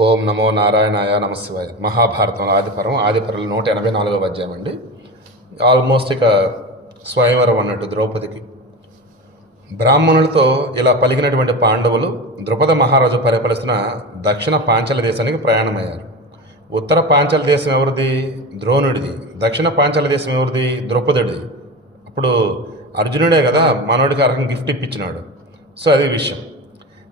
ఓం నమో నారాయణాయ నమశివాయ మహాభారతం ఆదిపరం ఆదిపరలు నూట ఎనభై నాలుగవ అధ్యాయం అండి. ఆల్మోస్ట్ ఇక స్వయంవరం అన్నట్టు ద్రౌపదికి. బ్రాహ్మణులతో ఇలా పలికినటువంటి పాండవులు ద్రుపద మహారాజు పరిపాలిస్తున్న దక్షిణ పాంచల దేశానికి ప్రయాణమయ్యారు. ఉత్తర పాంచల దేశం ఎవరిది? ద్రోణుడిది. దక్షిణ పాంచల దేశం ఎవరిది? ద్రౌపదుడిది. అప్పుడు అర్జునుడే కదా మనోడికి అర్హం గిఫ్ట్ ఇప్పించినాడు. సో అది విషయం.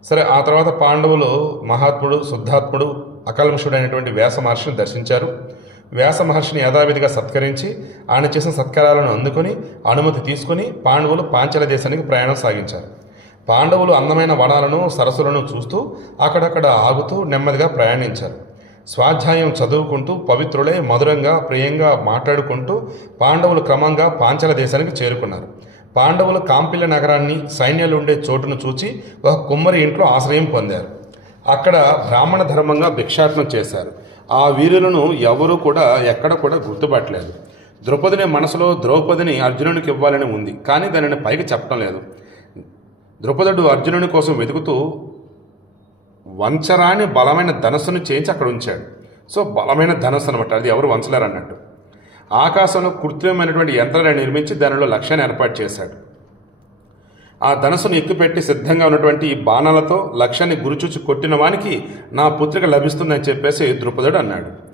సరే ఆ తర్వాత పాండవులు మహాత్ముడు శుద్ధాత్ముడు అకల్మషుడైనటువంటి వ్యాస మహర్షిని దర్శించారు. వ్యాస మహర్షిని యథావిధిగా సత్కరించి ఆయన చేసిన సత్కారాలను అందుకొని అనుమతి తీసుకొని పాండవులు పాంచల దేశానికి ప్రయాణం సాగించారు. పాండవులు అందమైన వనాలను సరస్సులను చూస్తూ అక్కడక్కడ ఆగుతూ నెమ్మదిగా ప్రయాణించారు. స్వాధ్యాయం చదువుకుంటూ పవిత్రులే మధురంగా ప్రియంగా మాట్లాడుకుంటూ పాండవులు క్రమంగా పాంచల దేశానికి చేరుకున్నారు. పాండవులు కాంపిల్ల నగరాన్ని సైన్యాలు ఉండే చోటును చూచి ఒక కుమ్మరి ఇంట్లో ఆశ్రయం పొందారు. అక్కడ బ్రాహ్మణ ధర్మంగా భిక్షాటనం చేశారు. ఆ వీరులను ఎవరూ కూడా ఎక్కడ కూడా గుర్తుపట్టలేదు. ద్రౌపదిని మనసులో ద్రౌపదిని అర్జునునికి ఇవ్వాలని ఉంది కానీ దానిని పైకి చెప్పడం లేదు. ద్రౌపదుడు అర్జునుని కోసం వెతుకుతూ వంచరాని బలమైన ధనస్సును చేయించి అక్కడ ఉంచాడు. సో బలమైన ధనస్సు అనమాట అది ఎవరు వంచలేరు అన్నట్టు ఆకాశంలో కృత్రిమమైనటువంటి యంత్రాలను నిర్మించి దానిలో లక్ష్యాన్ని ఏర్పాటు చేశాడు. ఆ ధనస్సును ఎక్కుపెట్టి సిద్ధంగా ఉన్నటువంటి ఈ బాణాలతో లక్ష్యాన్ని గురిచూచి కొట్టిన వానికి నా పుత్రిక లభిస్తుందని చెప్పేసి ద్రుపదుడు అన్నాడు.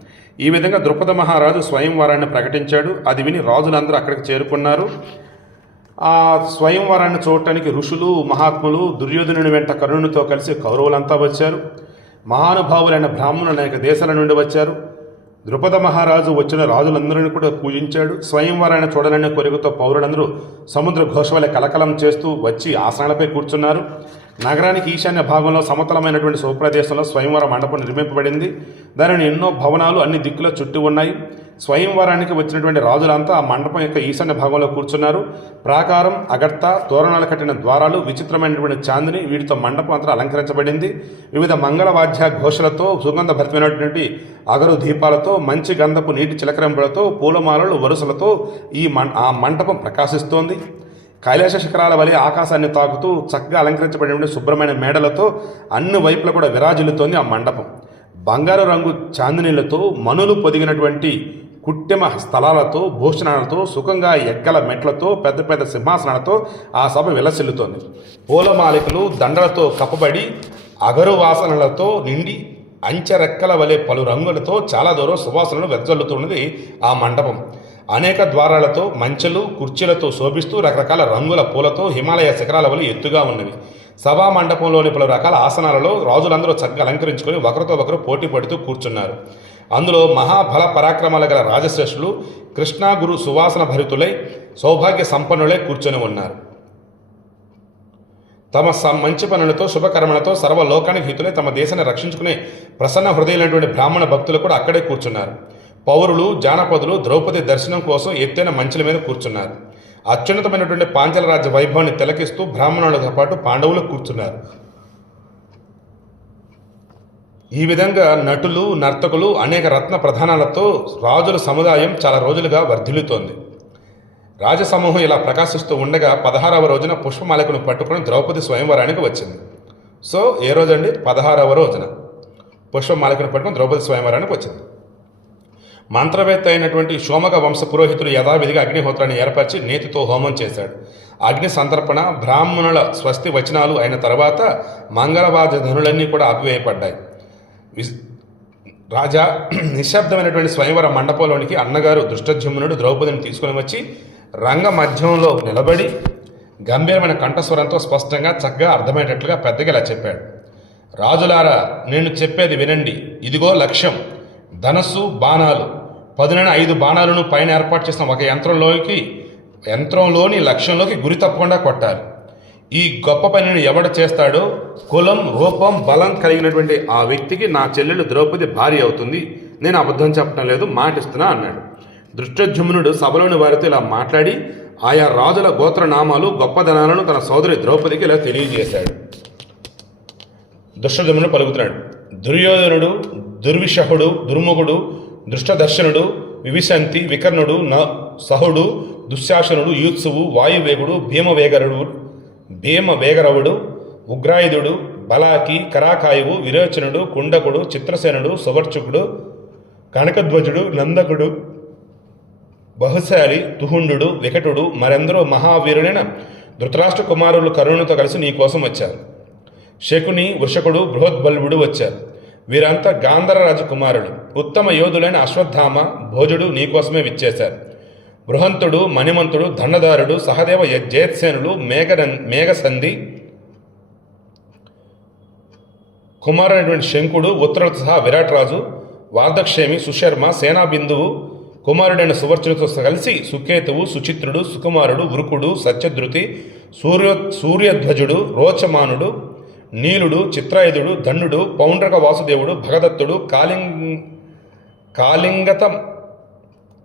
ఈ విధంగా ద్రుపద మహారాజు స్వయంవరాన్ని ప్రకటించాడు. అది విని రాజులందరూ అక్కడికి చేరుకున్నారు. ఆ స్వయంవరాన్ని చూడటానికి ఋషులు మహాత్ములు దుర్యోధనుని వెంట కరుణునితో కలిసి కౌరవులంతా వచ్చారు. మహానుభావులైన బ్రాహ్మణులు అనేక దేశాల నుండి వచ్చారు. ద్రుపద మహారాజు వచ్చిన రాజులందరినీ కూడా పూజించాడు. స్వయంవరాన్ని చూడాలనే కోరికతో పౌరులందరూ సముద్ర ఘోషవలె కలకలం చేస్తూ వచ్చి ఆసనాలపై కూర్చున్నారు. నగరానికి ఈశాన్య భాగంలో సమతలమైనటువంటి శుభప్రదేశంలో స్వయంవర మండపం నిర్మింపబడింది. దానిని ఎన్నో భవనాలు అన్ని దిక్కులో చుట్టి ఉన్నాయి. స్వయంవరానికి వచ్చినటువంటి రాజులంతా ఆ మండపం యొక్క ఈశాన్య భాగంలో కూర్చున్నారు. ప్రాకారం అగర్త తోరణాలు కట్టిన ద్వారాలు విచిత్రమైనటువంటి చాందిని వీటితో మండపం అంతా అలంకరించబడింది. వివిధ మంగళవాద్య ఘోషలతో సుగంధ భరితమైనటువంటి అగరు దీపాలతో మంచి గంధపు నీటి చిలకరింపులతో పూలమాలలు వరుసలతో ఈ మం ఆ మంటపం ప్రకాశిస్తోంది. కైలాస శిఖరాల వలె ఆకాశాన్ని తాకుతూ చక్కగా అలంకరించబడినటువంటి శుభ్రమైన మేడలతో అన్ని వైపులా కూడా విరాజిల్లుతోంది ఆ మండపం. బంగారు రంగు చాందినీలతో మనులు పొదిగినటువంటి కుట్టెమ స్థలాలతో భూషణాలతో సుఖంగా ఎక్కల మెట్లతో పెద్ద పెద్ద సింహాసనాలతో ఆ సభ విలసిల్లుతోంది. పూలమాలికలు దండలతో కప్పబడి అగరు వాసనలతో నిండి అంచెరెక్కల వలె పలు రంగులతో చాలా దూరం సువాసనలు వెదజల్లుతున్నది ఆ మండపం. అనేక ద్వారాలతో మంచెలు కుర్చీలతో శోభిస్తూ రకరకాల రంగుల పూలతో హిమాలయ శిఖరాల వలె ఎత్తుగా ఉన్నవి. సభా మండపంలోని పలు రకాల ఆసనాలలో రాజులందరూ చక్కగా అలంకరించుకొని ఒకరితో ఒకరు పోటీ పడుతూ కూర్చున్నారు. అందులో మహాబల పరాక్రమాల గల రాజశ్రేష్ఠులు కృష్ణా గురు సువాసన భరితులై సౌభాగ్య సంపన్నులై కూర్చొని ఉన్నారు. తమ స- మంచి పనులతో శుభకర్మలతో సర్వలోకానికి హితులై తమ దేశాన్ని రక్షించుకునే ప్రసన్న హృదయమైనటువంటి బ్రాహ్మణ భక్తులు కూడా అక్కడే కూర్చున్నారు. పౌరులు జానపదులు ద్రౌపది దర్శనం కోసం ఎత్తైన మంచుల మీద కూర్చున్నారు. అత్యున్నతమైనటువంటి పాంచల రాజ్య వైభవాన్ని తిలకిస్తూ బ్రాహ్మణులతో పాటు పాండవులు కూర్చున్నారు. ఈ విధంగా నటులు నర్తకులు అనేక రత్న ప్రధానాలతో రాజుల సముదాయం చాలా రోజులుగా వర్ధిల్లుతోంది. రాజసమూహం ఇలా ప్రకాశిస్తూ ఉండగా పదహారవ రోజున పుష్పమాలికను పట్టుకుని ద్రౌపది స్వయంవరానికి వచ్చింది. సో ఏ రోజండి? పదహారవ రోజున. పుష్పమాలికను పట్టుకుని ద్రౌపది స్వయంవరానికి వచ్చింది. మంత్రవేత్త అయినటువంటి శోమక వంశ పురోహితుడు యథావిధిగా అగ్నిహోత్రాన్ని ఏర్పరిచి నేతితో హోమం చేశాడు. అగ్ని సంతర్పణ బ్రాహ్మణుల స్వస్తి వచనాలు అయిన తర్వాత మంగళవాద ధనులన్నీ కూడా ఆపివేయబడ్డాయి విస్- రాజా నిశ్శబ్దమైనటువంటి స్వయంవర మండపంలోనికి అన్నగారు దుష్టజమునుడు ద్రౌపదిని తీసుకుని వచ్చి రంగ మధ్యంలో నిలబడి గంభీరమైన కంఠస్వరంతో స్పష్టంగా చక్కగా అర్థమయ్యేటట్లుగా పెద్దగా ఇలా చెప్పాడు. రాజులారా నేను చెప్పేది వినండి. ఇదిగో లక్ష్యం. ధనస్సు బాణాలు. పదునైన ఐదు బాణాలను పైన ఏర్పాటు చేసిన ఒక యంత్రంలోకి యంత్రంలోని లక్ష్యంలోకి గురి తప్పకుండా కొట్టాలి. ఈ గొప్ప పనిని ఎవడు చేస్తాడో కులం రూపం బలం కలిగినటువంటి ఆ వ్యక్తికి నా చెల్లెలు ద్రౌపది భార్య అవుతుంది నేను అబద్ధం చెప్పడం లేదు మాటిస్తున్నా అన్నాడు. దృష్టజుమ్నుడు సభలోని వారితో ఇలా మాట్లాడి ఆయా రాజుల గోత్రనామాలు గొప్పదనాలను తన సోదరి ద్రౌపదికి ఇలా తెలియజేశాడు. దుష్టజమును పలుకుతున్నాడు. దుర్యోధనుడు దుర్విషహుడు దుర్ముఖుడు దృష్టదర్శనుడు వివిశంతి వికర్ణుడు న సహుడు దుశ్శాసనుడు యూత్సువు వాయువేగుడు భీమవేగరుడు భీమవేగరవుడు ఉగ్రాయుధుడు బలాకి కరాకాయువు విరోచనుడు కుండకుడు చిత్రసేనుడు సువర్చుకుడు కనకధ్వజుడు నందకుడు బహుశాలి తుహుండు వికటుడు మరెందరో మహావీరులైన ధృతరాష్ట్ర కుమారులు కరుణతో కలిసి నీ కోసం వచ్చారు. శకుని వృషకుడు బృహద్బల్బుడు వచ్చారు. వీరంతా గాంధర రాజకుమారుడు ఉత్తమ యోధులైన అశ్వత్థామ భోజుడు నీకోసమే విచ్చేశారు. బృహంతుడు మణిమంతుడు దండదారుడు సహదేవ జయత్సేనులు మేఘ మేఘసంధి కుమారుడైనటువంటి శంకుడు ఉత్తరులతో సహా విరాట్ రాజు వార్ధక్షేమి సుశర్మ సేనాబిందువు కుమారుడైన సువర్చనతో కలిసి సుకేతువు సుచిత్రుడు సుకుమారుడు వృకుడు సత్యధృతి సూర్య సూర్యధ్వజుడు రోచమానుడు నీలుడు చిత్రాయుధుడు ధనుడు పౌండ్రక వాసుదేవుడు భగదత్తుడు కాలింగ్ కాళింగతం.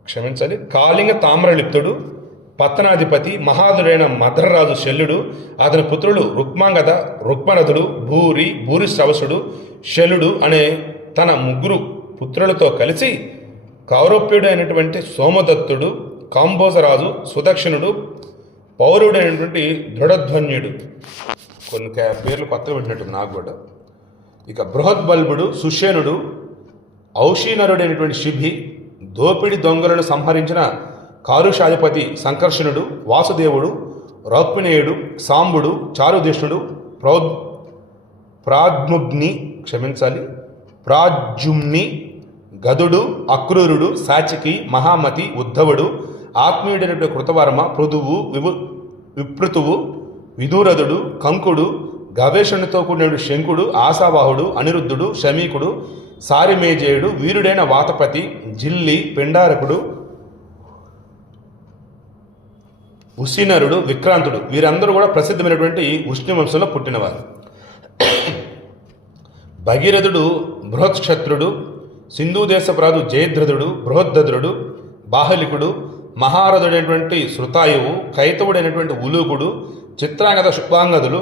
క్షమించాలి కాళింగ తామ్రలిప్తుడు పత్తనాధిపతి మహాదుడైన మధరరాజు శల్యుడు అతని పుత్రులు రుక్మాంగద రుక్మనథుడు భూరి భూరిశ్రవసుడు శల్యుడు అనే తన ముగ్గురు పుత్రులతో కలిసి కౌరవ్యుడు అయినటువంటి సోమదత్తుడు కాంబోజరాజు సుదక్షిణుడు పౌరుడైనటువంటి దృఢధ్వన్యుడు. కొన్ని పేర్లు కొత్తగా పెట్టినట్టు నాకు కూడా. ఇక బృహద్బల్బుడు సుషేనుడు ఔషీనరుడైనటువంటి శిభి దోపిడి దొంగలను సంహరించిన కారుషాధిపతి సంకర్షణుడు వాసుదేవుడు రౌక్మినేయుడు సాంబుడు చారుదిష్ణుడు ప్రౌ ప్రాజ్ముగ్ని క్షమించాలి ప్రాజుమ్ని గదుడు అక్రూరుడు సాచికి మహామతి ఉద్ధవుడు ఆత్మీయుడైనటువంటి కృతవర్మ పృథువు విభు విపృతువు విదూరథుడు కంకుడు గవేషణతో కూడిన శంకుడు ఆశావాహుడు అనిరుద్ధుడు శమీకుడు సారిమేజేయుడు వీరుడైన వాతపతి జిల్లి పెండారకుడు ఉసినరుడు విక్రాంతుడు. వీరందరూ కూడా ప్రసిద్ధమైనటువంటి ఉష్ణవంశంలో పుట్టినవారు. భగీరథుడు బృహత్క్షత్రుడు సింధు దేశపురాజు జయద్రథుడు బృహద్దద్రుడు బాహలికుడు మహారథుడైనటువంటి శృతాయువు కైతవుడైనటువంటి ఉలూకుడు చిత్రాంగద శుభాంగదులు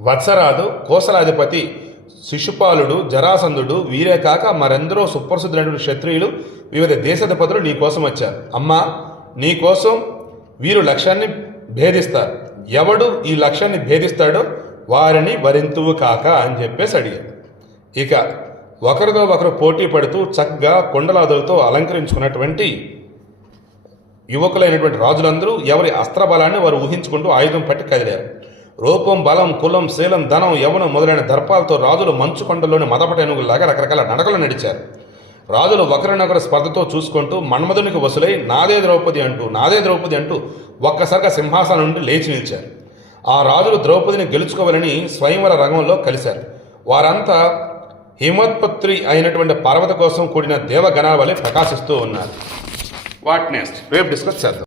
వత్సరాజు కోసలాధిపతి శిశుపాలుడు జరాసంధుడు వీరే కాక మరెందరో సుప్రసిద్ధులైనటువంటి క్షత్రియులు వివిధ దేశాధిపతులు నీ కోసం వచ్చారు. అమ్మా నీ కోసం వీరు లక్ష్యాన్ని భేదిస్తారు. ఎవడు ఈ లక్ష్యాన్ని భేదిస్తాడో వారిని వరింతువు కాక అని చెప్పేసి అడిగారు ఇక ఒకరితో ఒకరు పోటీ పడుతూ చక్కగా కొండలాదులతో అలంకరించుకున్నటువంటి యువకులైనటువంటి రాజులందరూ ఎవరి అస్త్రబలాన్ని వారు ఊహించుకుంటూ ఆయుధం పట్టి కదిలారు. రూపం బలం కులం శీలం ధనం యవనం మొదలైన దర్పాలతో రాజులు మంచు కొండలోని మదపటేనుగులాగా రకరకాల నడకలు నడిచారు. రాజులు ఒకరినొకరు స్పర్ధతో చూసుకుంటూ మన్మధునికి వసులై నాదే ద్రౌపది అంటూ నాదే ద్రౌపది అంటూ ఒక్కసారిగా సింహాసనం నుండి లేచి నిలిచారు. ఆ రాజులు ద్రౌపదిని గెలుచుకోవాలని స్వయంవర రంగంలో కలిశారు. వారంతా హిమోత్పత్రి అయినటువంటి పర్వత కోసం కూడిన దేవగణాల వలె ప్రకాశిస్తూ ఉన్నారు. What next? రేపు డిస్కస్ చేద్దాం.